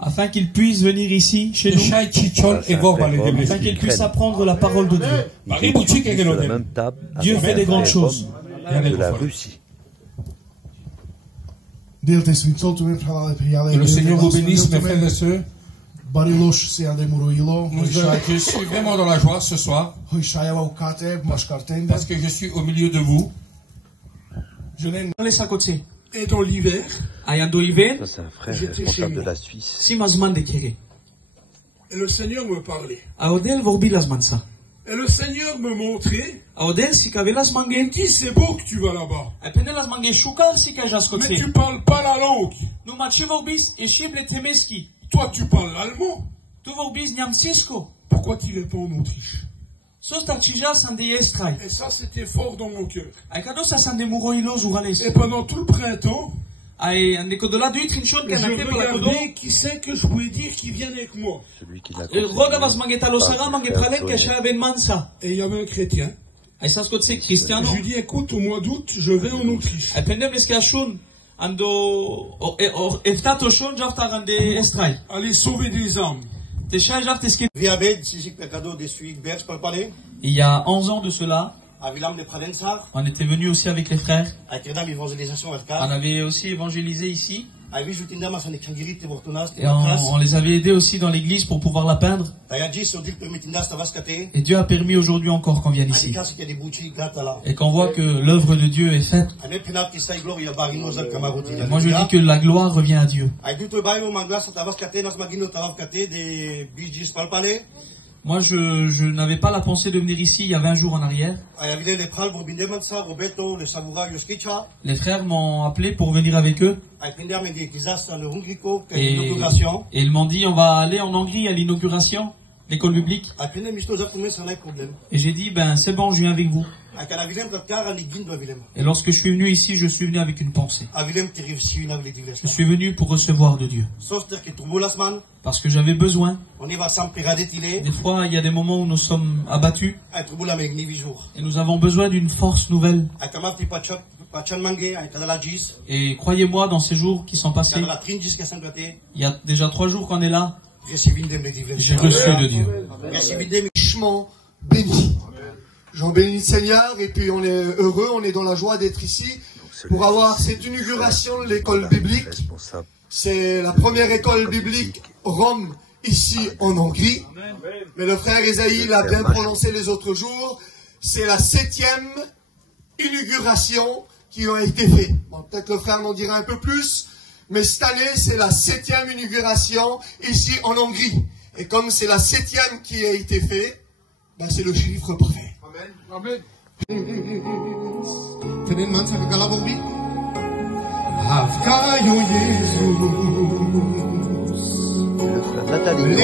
afin qu'ils puissent venir ici, chez nous, afin qu'ils puissent apprendre la parole de Dieu. Dieu fait des grandes choses. De la Russie. Que le Seigneur vous bénisse, mes frères et sœurs. Je suis vraiment dans la joie ce soir, parce que je suis au milieu de vous. Et dans l'hiver, Ça, c'est un frère responsable de la Suisse. et le Seigneur me parlait. Et le Seigneur me montrait, il dit c'est beau que tu vas là-bas, mais tu parles pas la langue. Toi tu parles l'allemand. Pourquoi tu réponds en Autriche? Et ça c'était fort dans mon cœur. Et pendant tout le printemps, je regardais qui c'est que je pouvais dire qui vient avec moi. Celui qui l'a Et il y avait un chrétien. Je lui dis écoute, au mois d'août, je vais en Autriche. Aller sauver des âmes. Il y a 11 ans de cela, on était venu aussi avec les frères. On avait aussi évangélisé ici. Et on les avait aidés aussi dans l'église pour pouvoir la peindre. Et Dieu a permis aujourd'hui encore qu'on vienne ici. Et qu'on voit que l'œuvre de Dieu est faite. Et moi je dis que la gloire revient à Dieu. Moi je n'avais pas la pensée de venir ici il y a 20 jours en arrière. Les frères m'ont appelé pour venir avec eux. Et ils m'ont dit on va aller en Hongrie à l'inauguration, l'école biblique. Et j'ai dit ben c'est bon, je viens avec vous. Et lorsque je suis venu ici, je suis venu avec une pensée. Je suis venu pour recevoir de Dieu. Parce que j'avais besoin. Des fois, il y a des moments où nous sommes abattus. Et nous avons besoin d'une force nouvelle. Et croyez-moi, dans ces jours qui sont passés, il y a déjà 3 jours qu'on est là. J'ai reçu de Dieu. Béni. J'en bénis le Seigneur et puis on est heureux, on est dans la joie d'être ici pour avoir cette inauguration de l'école biblique. C'est la première école biblique Rome ici en Hongrie. Mais le frère Esaïe l'a bien prononcé les autres jours. C'est la 7e inauguration qui a été faite. Bon, peut-être le frère m'en dira un peu plus. Mais cette année, c'est la 7e inauguration ici en Hongrie. Et comme c'est la 7e qui a été faite, ben c'est le chiffre parfait. Amen. Le frère Nathalie,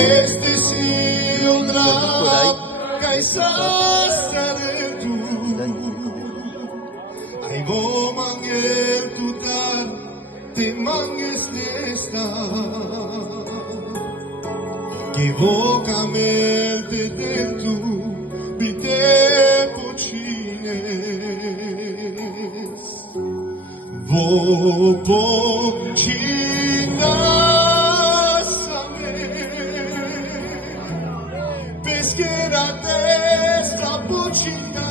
Bite počines, vo počina same, pesquera testa počina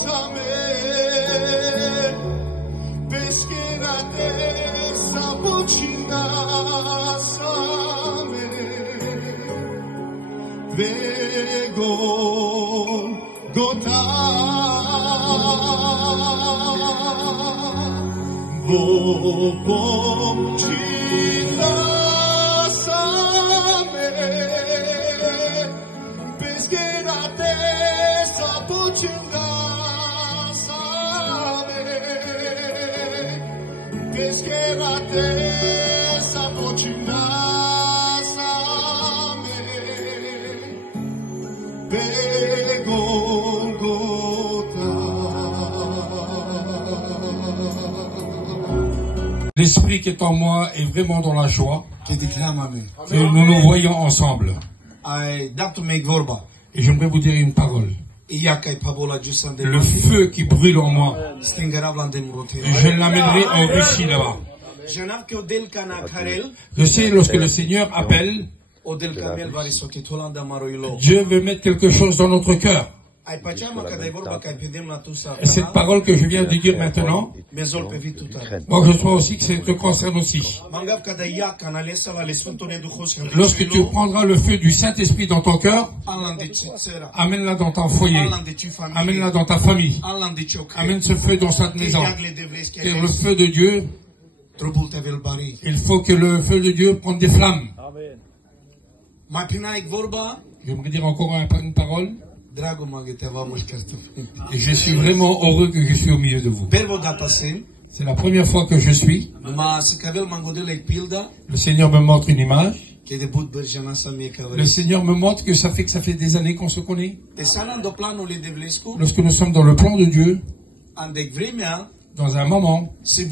same, pesquera testa počina same, Vegon gota Vopočina same Pescherate sa počina same Pescherate sa počina L'esprit qui est en moi est vraiment dans la joie que nous nous voyons ensemble. Et j'aimerais vous dire une parole. Le feu qui brûle en moi, je l'amènerai en Russie là-bas. Je sais lorsque le Seigneur appelle, Dieu veut mettre quelque chose dans notre cœur. Et cette parole que je viens de dire maintenant, moi je crois aussi que ça te concerne aussi. Lorsque tu prendras le feu du Saint-Esprit dans ton cœur, amène-la dans ton foyer, amène-la dans ta famille, amène ce feu dans cette maison. Et le feu de Dieu, il faut que le feu de Dieu prenne des flammes. Je vais dire encore une parole. Et je suis vraiment heureux que je suis au milieu de vous. C'est la première fois que je suis. Le Seigneur me montre une image. Le Seigneur me montre que ça fait des années qu'on se connaît. Lorsque nous sommes dans le plan de Dieu, dans un moment, et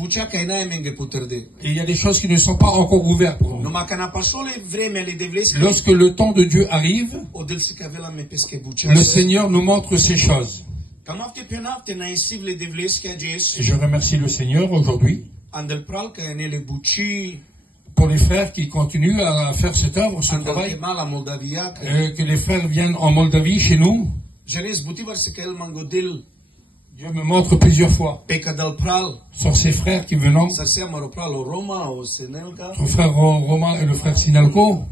il y a des choses qui ne sont pas encore ouvertes pour nous. Lorsque le temps de Dieu arrive, le Seigneur nous montre ces choses. Et je remercie le Seigneur aujourd'hui pour les frères qui continuent à faire cette œuvre, ce travail, que les frères viennent en Moldavie chez nous. Dieu me montre plusieurs fois sur ses frères qui venant, notre frère Roma et le frère Sinalco,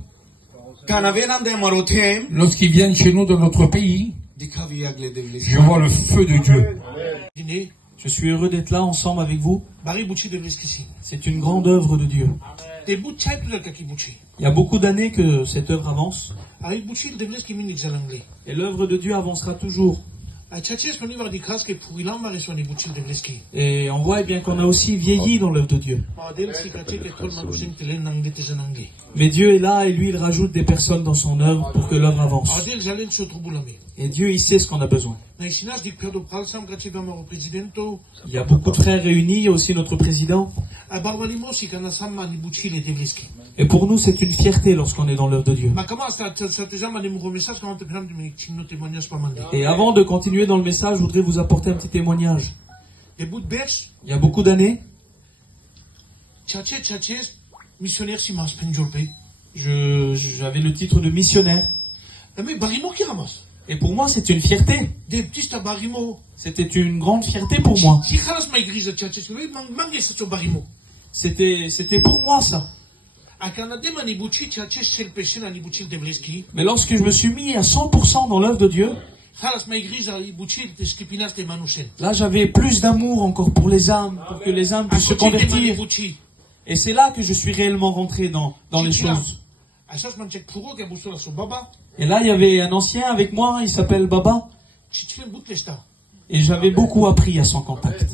lorsqu'ils viennent chez nous dans notre pays, je vois le feu de Dieu. Je suis heureux d'être là ensemble avec vous. C'est une grande œuvre de Dieu. Il y a beaucoup d'années que cette œuvre avance. Et l'œuvre de Dieu avancera toujours. Et on voit bien qu'on a aussi vieilli dans l'œuvre de Dieu. Mais Dieu est là et lui il rajoute des personnes dans son œuvre pour que l'œuvre avance. Et Dieu il sait ce qu'on a besoin. Il y a beaucoup de frères réunis, il y a aussi notre président. Et pour nous c'est une fierté lorsqu'on est dans l'œuvre de Dieu. Et avant de continuer dans le message, je voudrais vous apporter un petit témoignage. Il y a beaucoup d'années, j'avais le titre de missionnaire. Et pour moi, c'est une fierté. C'était une grande fierté pour moi. C'était pour moi ça. Mais lorsque je me suis mis à 100% dans l'œuvre de Dieu, là j'avais plus d'amour encore pour les âmes, pour que les âmes puissent se convertir. Et c'est là que je suis réellement rentré dans les choses. Et là il y avait un ancien avec moi, il s'appelle Baba. Et j'avais beaucoup appris à son contact.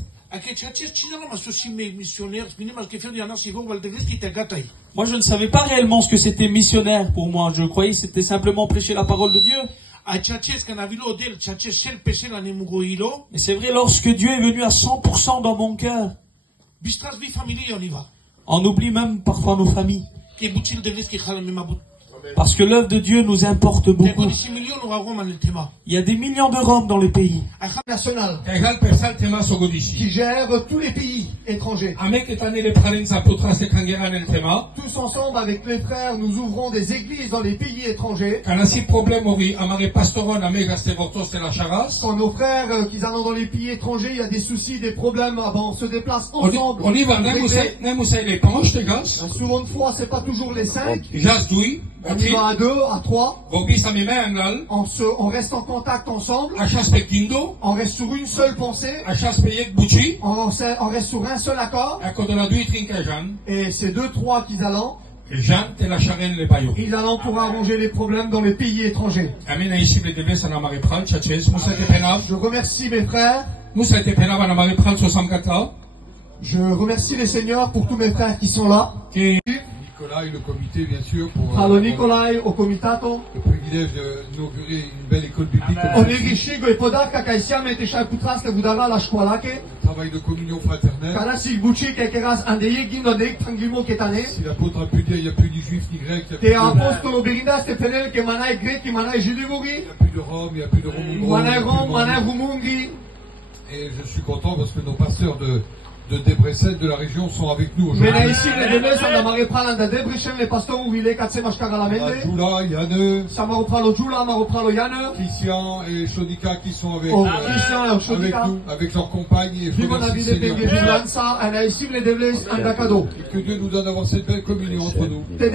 Moi je ne savais pas réellement ce que c'était missionnaire pour moi. Je croyais que c'était simplement prêcher la parole de Dieu. Mais c'est vrai, lorsque Dieu est venu à 100% dans mon cœur, on oublie même parfois nos familles. Parce que l'œuvre de Dieu nous importe beaucoup. Il y a des millions de Roms dans le pays. Qui gère tous les pays étrangers. Tous ensemble avec les frères, nous ouvrons des églises dans les pays étrangers. Quand nos frères qui allons dans les pays étrangers, il y a des soucis, des problèmes, on se déplace ensemble. Souvent de fois, c'est pas toujours les 5. On y va à 2, à 3. On reste en contact ensemble. On reste sur une seule pensée. On reste sur un seul accord. Et c'est 2-3 qui allons. Ils allons pour arranger les problèmes dans les pays étrangers. Je remercie mes frères. Je remercie les seigneurs pour tous mes frères qui sont là. Nicolas et le comité, bien sûr, pour au comitato. le privilège d'inaugurer une belle école biblique. Le travail de communion fraternelle. Si l'apôtre a pu dire, il n'y a plus ni juif ni grec. Il n'y a plus de Rome, il n'y a plus de Romungi. Et je suis content parce que nos pasteurs de de Debrecen, de la région, sont avec nous aujourd'hui. Jula, Yann, Christian et Shonika qui sont avec nous, avec leurs compagnes et que Dieu nous donne d'avoir cette belle communion entre nous. Les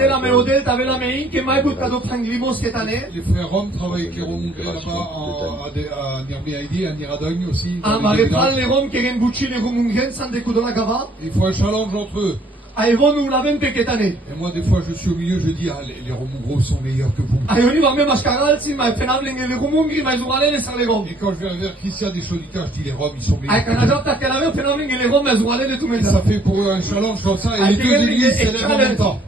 frères Roms travaillent avec les Romungrés là-bas à Nirmiaidi, à Niradogne aussi. Il faut un challenge entre eux. Et moi, des fois, je suis au milieu, je dis, ah, les Romungros sont meilleurs que vous. Et quand je viens vers Christian et Shonika, je dis, les Roms, ils sont meilleurs que vous. Et ça fait pour eux un challenge comme ça, et les deux églises s'élèvent en même temps.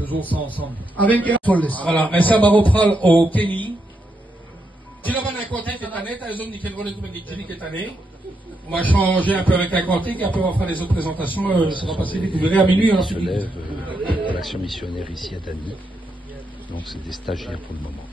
Faisons ça ensemble. Voilà, mais ça va reprendre au Kenny. On va changer un peu avec la quantique et après on va faire les autres présentations. Ça va passer vite. Vous verrez à minuit. On se lève pour l'action missionnaire ici à Dany. Donc c'est des stagiaires pour le moment.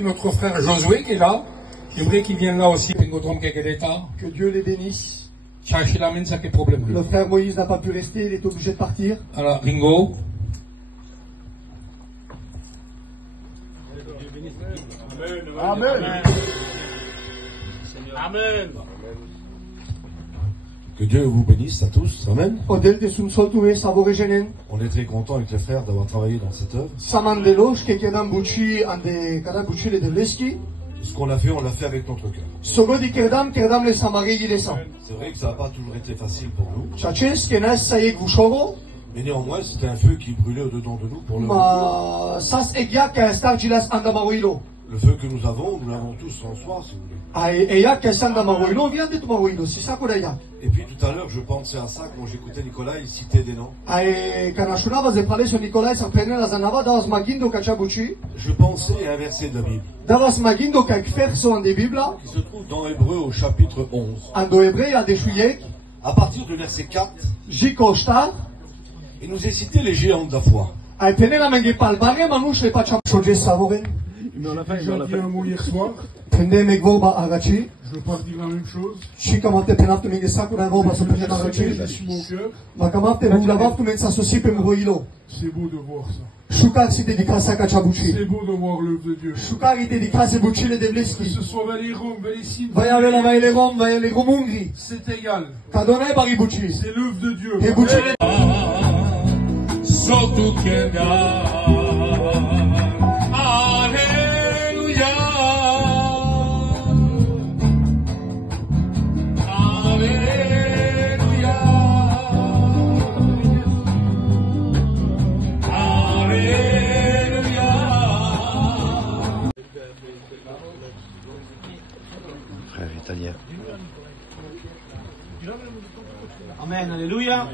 Notre frère Josué qui est là, j'aimerais qu'il vienne là aussi. Que Dieu les bénisse. Le frère Moïse n'a pas pu rester, il est obligé de partir. Alors, Ringo. Amen. Amen. Que Dieu vous bénisse à tous. Amen. On est très content avec les frères d'avoir travaillé dans cette œuvre. Ce qu'on a fait, on l'a fait avec notre cœur. C'est vrai que ça n'a pas toujours été facile pour nous. Mais néanmoins, c'était un feu qui brûlait au-dedans de nous pour le Le feu que nous l'avons tous en soi, si vous voulez. Et puis tout à l'heure, je pensais à ça quand j'écoutais Nicolas, il citait des noms. Je pensais à un verset de la Bible qui se trouve dans Hébreux au chapitre 11. À partir du verset 4, il nous est cité les géants de la foi. Il m'en a dit un mot hier soir. Je ne veux pas dire la même chose. C'est sur mon cœur. C'est beau de voir ça. C'est beau de voir l'œuvre de Dieu. Que ce soit Valérom, Valécine, c'est égal. C'est l'œuvre de Dieu. Amen, alléluia.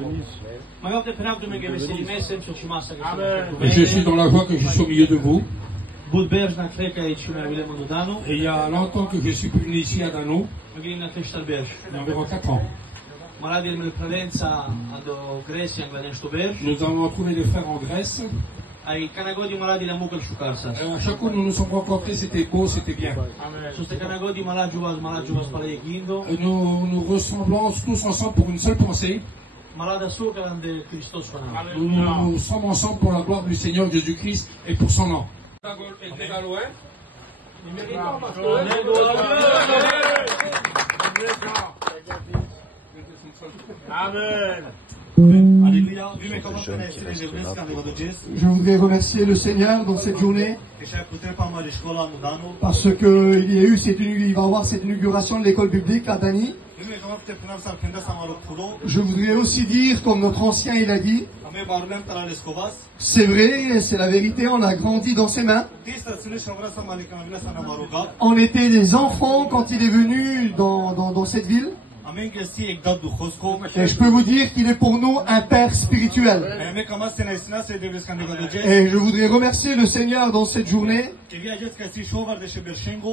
Et je suis dans la joie que je suis au milieu de vous. Et il y a longtemps que je suis venu ici à Dano. Il y a environ 4 ans. Nous avons trouvé des frères en Grèce. À chaque fois que nous nous sommes rencontrés, c'était beau, c'était bien. Nous ressemblons tous ensemble pour une seule pensée. Nous sommes ensemble pour la gloire du Seigneur Jésus-Christ et pour son nom. Amen. Je voudrais remercier le Seigneur dans cette journée parce qu'il y a eu il va y avoir cette inauguration de l'école biblique à Dani. Je voudrais aussi dire, comme notre ancien il a dit, c'est vrai, c'est la vérité, on a grandi dans ses mains. On était des enfants quand il est venu dans cette ville. Et je peux vous dire qu'il est pour nous un père spirituel. Et je voudrais remercier le Seigneur dans cette journée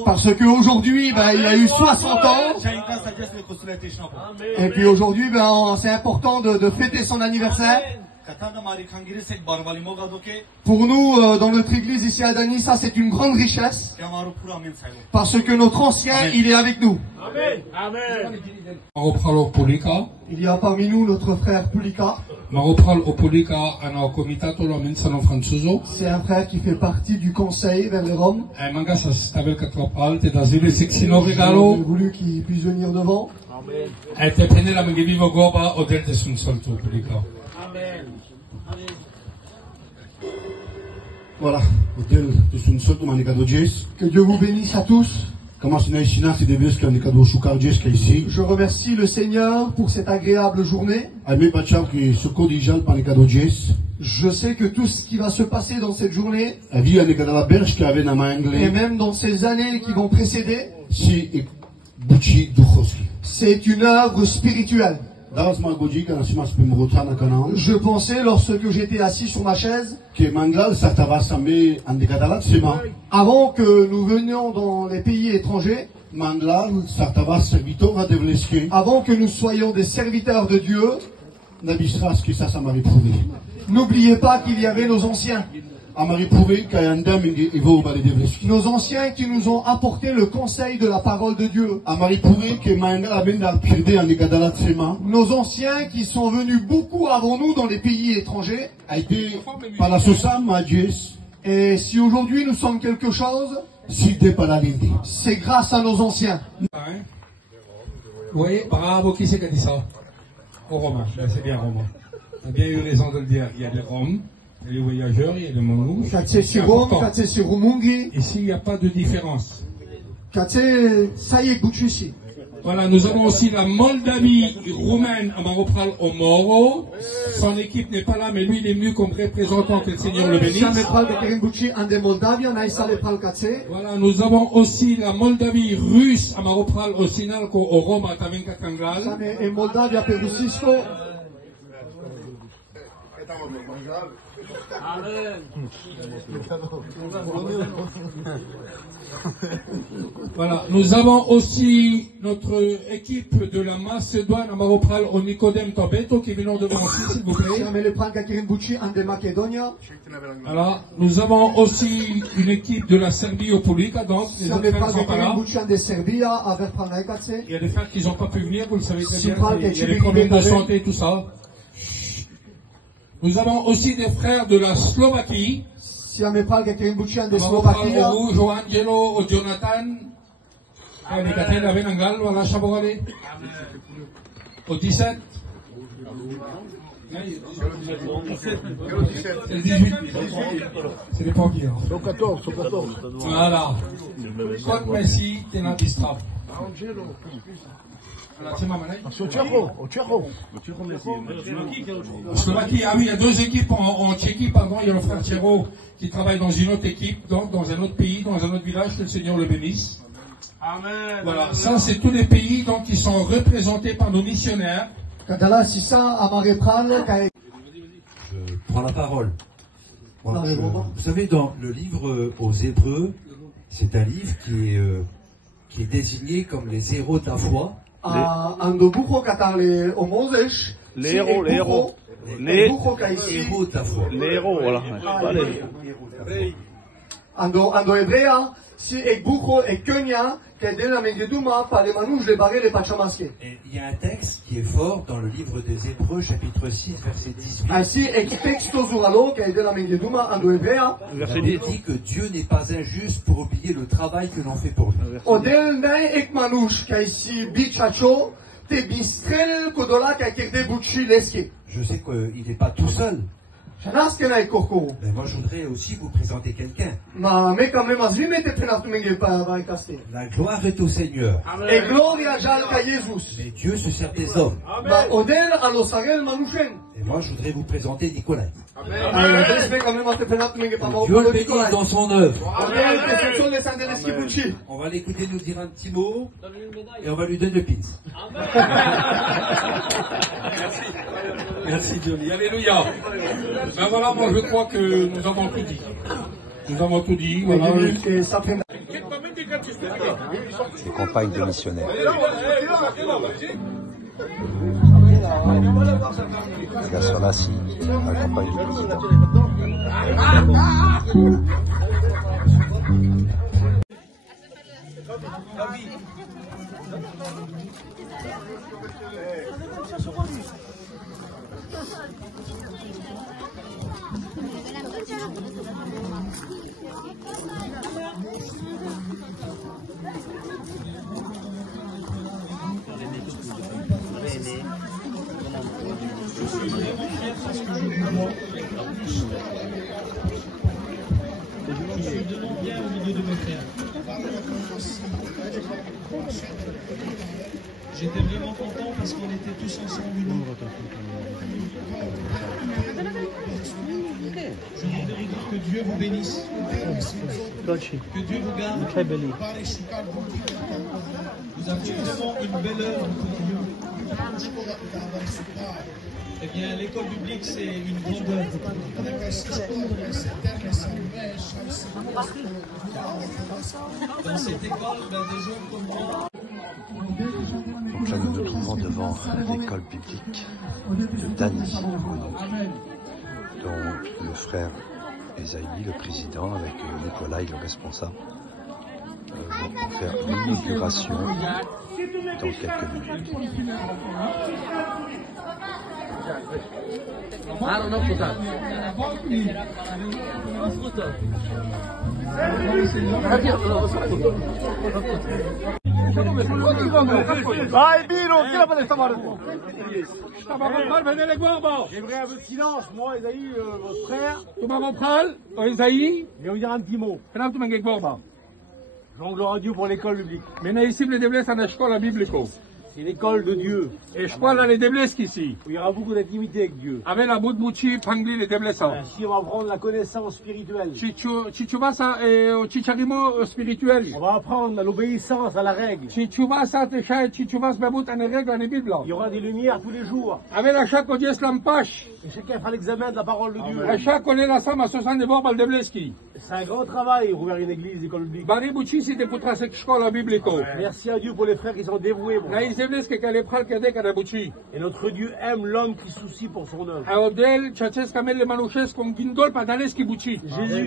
parce qu'aujourd'hui, il a eu 60 ans. Et puis aujourd'hui, c'est important de fêter son anniversaire. Pour nous, dans notre église ici à Dani, ça c'est une grande richesse. Parce que notre ancien, il est avec nous. Amen. Il y a parmi nous notre frère Pulika. C'est un frère qui fait partie du conseil vers les Roms. J'ai voulu qu'il puisse venir devant. Voilà, que Dieu vous bénisse à tous. Je remercie le Seigneur pour cette agréable journée. Je sais que tout ce qui va se passer dans cette journée, et même dans ces années qui vont précéder, c'est une œuvre spirituelle. Je pensais lorsque j'étais assis sur ma chaise, avant que nous venions dans les pays étrangers, avant que nous soyons des serviteurs de Dieu, n'oubliez pas qu'il y avait nos anciens. Nos anciens qui nous ont apporté le conseil de la parole de Dieu. Nos anciens qui sont venus beaucoup avant nous dans les pays étrangers. Et si aujourd'hui nous sommes quelque chose, c'est grâce à nos anciens. Vous voyez, bravo, qui c'est qui a dit ça? Aux Romains, c'est bien Romain. On a bien eu raison de le dire. Il y a les Roms. Les voyageurs, il y a le Mangou. Ici, il n'y a pas de différence. Voilà, nous avons aussi la Moldavie roumaine à Maropral au Moro. Son équipe n'est pas là, mais lui, il est mieux comme représentant, que le Seigneur le bénisse. Voilà, nous avons aussi la Moldavie russe à Maropral au Sinalco au Rome à Tavenkatangal. Voilà, nous avons aussi notre équipe de la Macédoine à Maropral au Nicodème Tobeto qui vient devant aussi, s'il vous plaît. Voilà, nous avons aussi une équipe de la Serbie au Pulika, donc les autres frères sont pas là. Il y a des frères qui n'ont pas pu venir, vous le savez très bien. Il y a des problèmes de santé et tout ça. Nous avons aussi des frères de la Slovaquie. Siamo fratelli che bucciano di Slovacchia. João Angelo o Jonathan. Kaya Catena Benangal, wala siya bukali. Au 17. C'est le 18. C'est les pompiers. Sont 14. Voilà. God Messi, Tenabistra. Slovaquie, ah oui, il y a deux équipes en Tchéquie, pardon, il y a le frère Thierry qui travaille dans une autre équipe, donc dans un autre pays, dans un autre village, que le Seigneur le bénisse. Amen. Voilà, ça c'est tous les pays donc qui sont représentés par nos missionnaires. Je prends la parole. Voilà, vous savez, dans le livre aux Hébreux, c'est un livre qui est désigné comme les héros de la foi. Les héros de la foi. Les héros, voilà. Ando Hebrea, si Ekbucho et Kenya, qui est dans la Mengeduma, par les manouches, les barrés, les pachamaskés. Et il y a un texte qui est fort dans le livre des Hébreux, chapitre 6, verset 18. Ainsi, Ekpexto Zuralo, qui est dans la Mengeduma, Ando Hebrea. Verset 10 dit que Dieu n'est pas injuste pour oublier le travail que l'on fait pour lui. Odel Nay Ekmanouche, qui est ici Bichacho, te bistrel Kodola, qui a été Buchi Leske. Je sais qu'il n'est pas tout seul. Mais moi, je voudrais aussi vous présenter quelqu'un. La gloire est au Seigneur. Et gloria à Jésus. Mais Dieu se sert des hommes. Et moi, je voudrais vous présenter Nicolas. Dieu le bénisse dans son œuvre. On va l'écouter nous dire un petit mot et on va lui donner le pins. Merci Johnny. Alléluia. Ben voilà, moi je crois que nous avons tout dit. Nous avons tout dit. Voilà. Les campagnes de missionnaires. Là sur la scie, la campagne du président. Je demande bien au milieu de mes frères. J'étais vraiment content parce qu'on était tous ensemble unis. Je voudrais dire que Dieu vous bénisse, que Dieu vous garde. Vous avez vraiment une belle œuvre pour Dieu. Eh bien, l'école biblique, c'est une grande œuvre. Dans cette école, des jeunes comme moi. Donc là, nous nous trouvons devant l'école biblique de Dany, dont le frère Esaïe, le président, avec Nicolas, le responsable, vont faire l'inauguration dans quelques minutes. J'aimerais un peu de silence, moi, Esaïe, votre frère. Je vais vous dire un petit mot. Je rends gloire à Dieu pour l'école biblique. C'est l'école de Dieu. Et je crois dans les déblesques ici. Il y aura beaucoup d'intimité avec Dieu. Avec la bout de bouchi, pangli les déblessants. Si on va apprendre la connaissance spirituelle. Chichubasa et chicharimo spirituel. On va apprendre l'obéissance à la règle. Chichubasa te chai chichubas babut à règle à Bible. Il y aura des lumières tous les jours. Avec la chaque odies lampache. Et chacun fera l'examen de la parole de Dieu. À chaque on est la somme à 60 de bord de bleski. C'est un grand travail, ouvrir une église, école biblique. Bari bouchi si te putra sec scola biblico. Merci à Dieu pour les frères qui sont dévoués. Et notre Dieu aime l'homme qui soucie pour son œuvre.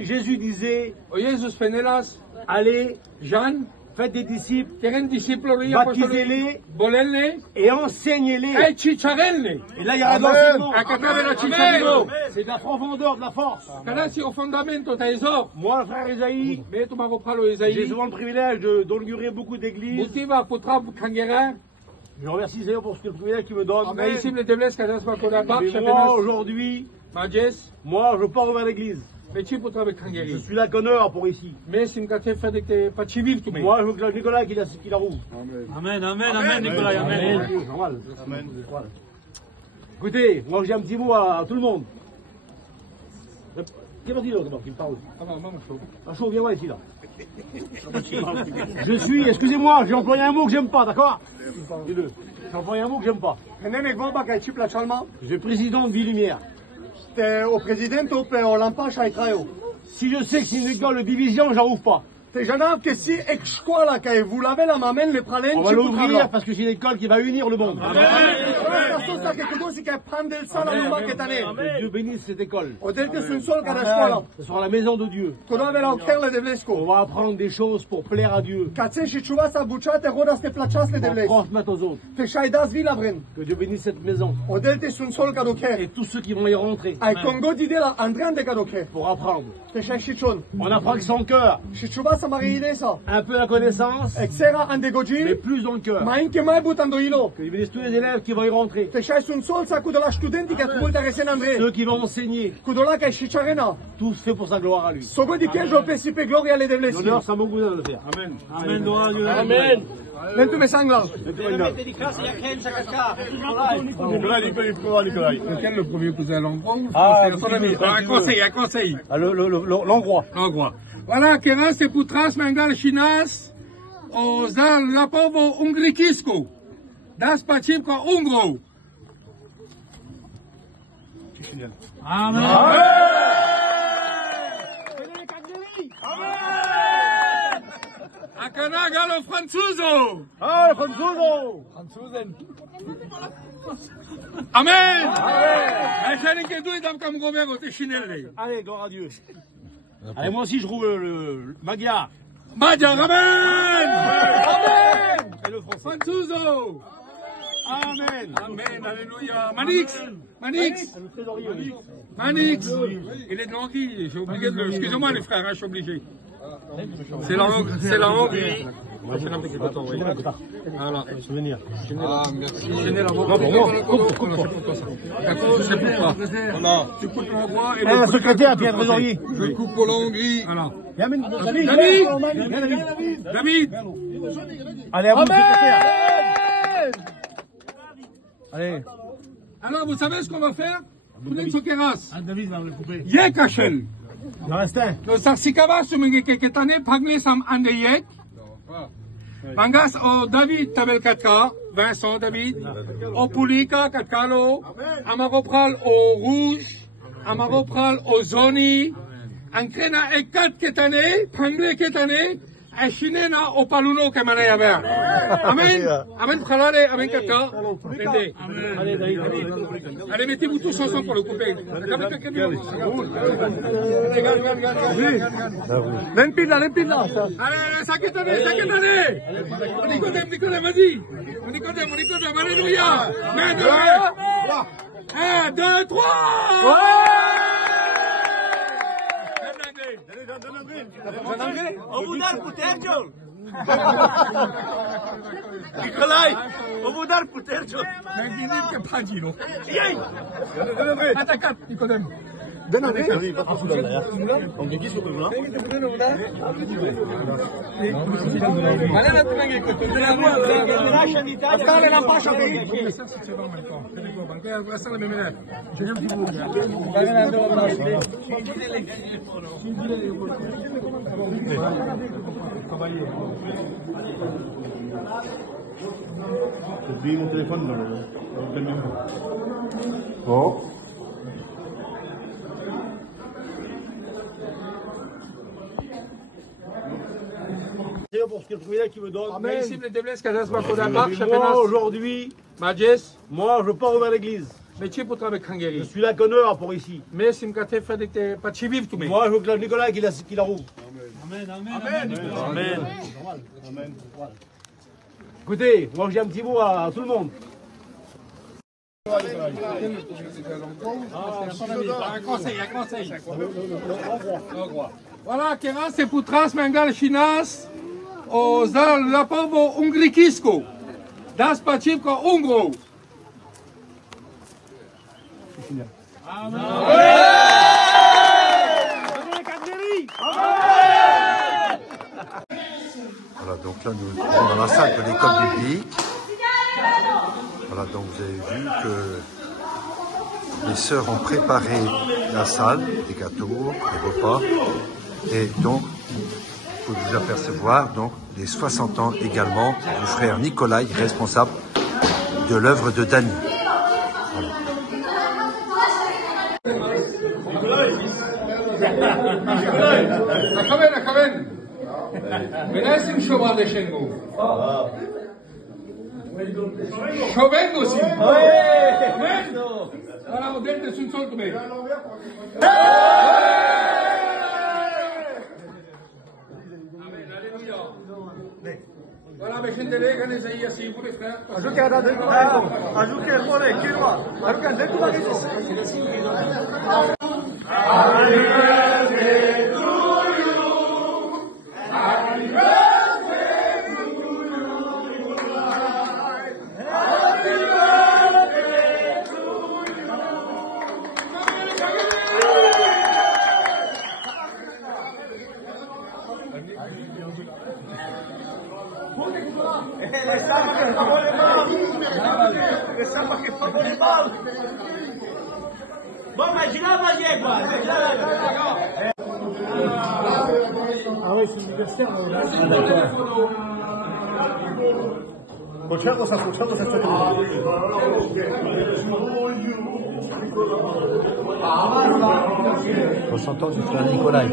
Jésus disait, allez, Jean, Faites des disciples, baptisez-les et enseignez-les. Et là, il y a un enseignement. C'est de la profondeur, de la force. Moi, frère Esaïe, j'ai souvent le privilège d'inaugurer beaucoup d'églises. Je remercie le Seigneur pour ce privilège qu'il me donne. Mais moi, aujourd'hui, moi, je pars vers l'église. Je suis là qu'un heure pour ici. Moi, je veux que Nicolas qu'il la roule. Amen, amen, amen, Nicolas, amen. Normal. Voilà. Écoutez, moi j'ai un petit mot à tout le monde. Qu'est-ce qu'il l'autre qui me parle? Chaud, viens voir ici là. Je suis, excusez-moi, j'ai employé un mot que j'aime pas, d'accord? Les deux. J'ai employé un mot que j'aime pas. Je suis président de Vie-Lumière. Au président au lampaș ai Craiu. Si je sais que c'est une école de division, j'en ouvre pas. On va l'ouvrir parce que c'est une école qui va unir le monde. Que Dieu bénisse cette école. Ce sera la maison de Dieu. On va apprendre des choses pour plaire à Dieu. Pour transmettre aux autres. Que Dieu bénisse cette maison. Et tous ceux qui vont y rentrer. Pour apprendre. On apprend que son cœur. Un peu la connaissance, mais plus dans le cœur. Que Dieu bénisse tous les élèves qui vont y rentrer. Ceux qui vont enseigner. Tout se fait pour sa gloire à lui. L'honneur, ça beaucoup de le faire. Amen. Amen. Amen. Pentru me sangla. Lequel le premier que vous allez Un conseil. L'hongrois. Voilà, keras te putras mangal chinas, o zal lapovo ungrikisko. Das pachimko ungro. Amen. Akanaga lo franzuzo. Ah, le franzuzo. Amen. Allez, gloire à Dieu. Allez, moi aussi je roule le Magyar. Magyar, amen. Amen. Et le français. Franzuzo. Amen. Amen, alléluia. Manix. Il est de l'Hongrie, j'ai oublié de le... Excusez-moi les frères, je suis obligé. C'est la Hongrie. Voilà. Souvenir. Ah, merci. Non, pour moi. C'est pour toi. Voilà. Tu coupes pour moi et le secrétaire, Pierre Trésorier. Je coupe pour la Hongrie. Voilà. David. Allez, à vous, secrétaire. Allez. Alors, vous savez ce qu'on va faire? Vous n'êtes sokeras. David va me le couper. Yekachel. Dans l'instinct. Nos sarsikava sumenge keketane pagle sam andeyek. Mangas o David tabel katka, Vincent David, o Pulika katkalo, amaropral au rouge, amaropral au zoni, ankrena ekat ketane, pangle ketane, Ashinena o paluno kemana yaver. Amen. Amen pralale, amen katka. Allez, mettez-vous tous ensemble pour le couper. Lempila. Allez, ça ketane. Nicodème, vas-y. Nicodème, alléluia. 1, 2, 3. On vous donne putercio. Nicolai, on vous donne putercio. Attaque, Nicodème. On dit sur le blanc. J'ai oublié mon téléphone dans le camion. Bon. Pour ce privilège qu'il me donne. Amen. Moi aujourd'hui, moi je pars vers l'église. Mais tu peux travailler avec Hungary. Je suis la conneur pour ici. Mais si tu fais des pas de vivre tout mais. Moi, je veux que Nicolas qui la roule. Amen, amen, amen. Amen. Amen. Écoutez, moi j'ai un petit mot à tout le monde. Un conseil. Voilà, Kera, c'est pour transmengal chinas o la povo ungrikisko. Das pachivko ungro. Voilà, donc là nous sommes dans la salle de l'école biblique. Voilà, donc vous avez vu que les sœurs ont préparé la salle, des gâteaux, des repas, et donc vous pouvez vous apercevoir donc les 60 ans également du frère Nikolai, responsable de l'œuvre de Dani. Voilà. Voilà, mais je ne délègue les aïeux, si vous voulez, frère. Ajoutez un deux, ajoutez un volet, qui va? Ajoutez un deux, Bon, mais je l'ai envoyé, quoi. Ah oui, c'est l'université. Ah, d'accord. Facciamo questa 60 ans du frère Nikolai.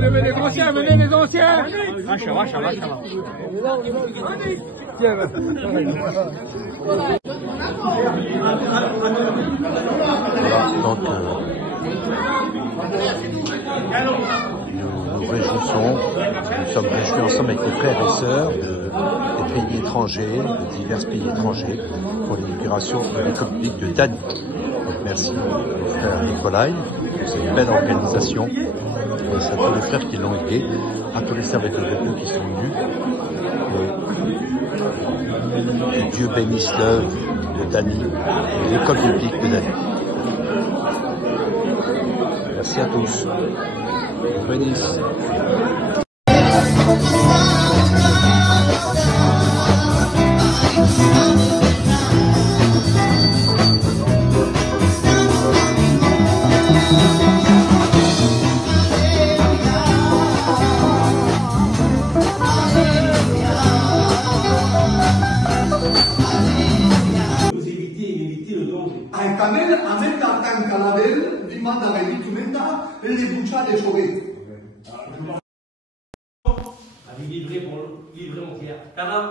Venez les anciens, venez les anciens. Donc, nous réjouissons, nous sommes réjouis ensemble avec les frères et sœurs des pays étrangers, de divers pays étrangers, pour l'inauguration de l'école publique de Dani. Donc, merci au frère Nikolai pour cette belle organisation. C'est à tous les frères qui l'ont aidé, à tous les serviteurs de Dieu qui sont venus. Que Dieu bénisse l'œuvre de Dani et l'école publique de Dani. Merci à tous. Dieu bénisse.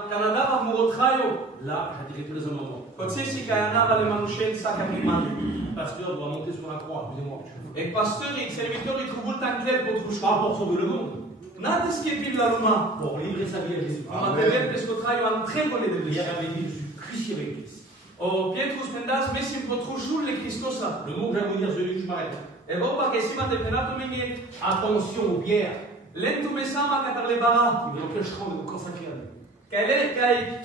Canada va Morotraio, là, je dirais tous les moments. Quand c'est si Canada va le manger, ça carrément. Le pasteur doit monter sur la croix, excusez-moi. Et le pasteur et le serviteur, ils trouvent le temps clair pour trouver pas pour sauver le monde. Nada ce qui est pile la Roma. Pour livrer sa vie à Jésus. On a fait parce qu'on travaille en très bonne église. Il avait dit, je suis crucifié avec Christ. Oh, Pietrus Mendas, mais si vous trouvez le Christos, le mot que j'allais vous dire, je m'arrête. Et bon, pas que si ma dépenato m'est attention aux bières. L'entou me sama catar les baras. Il veut que je rende consacré à Dieu. Quelle est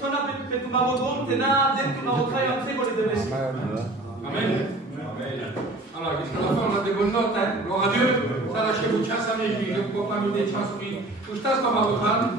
ton appel tu m'as redonné, tu n'as d'être ma retraite en très bonne église. Amen. Amen. Alors, qu'est-ce qu'on va faire? On a des bonnes notes. Malude Chaspi, Ustas Kamarotan,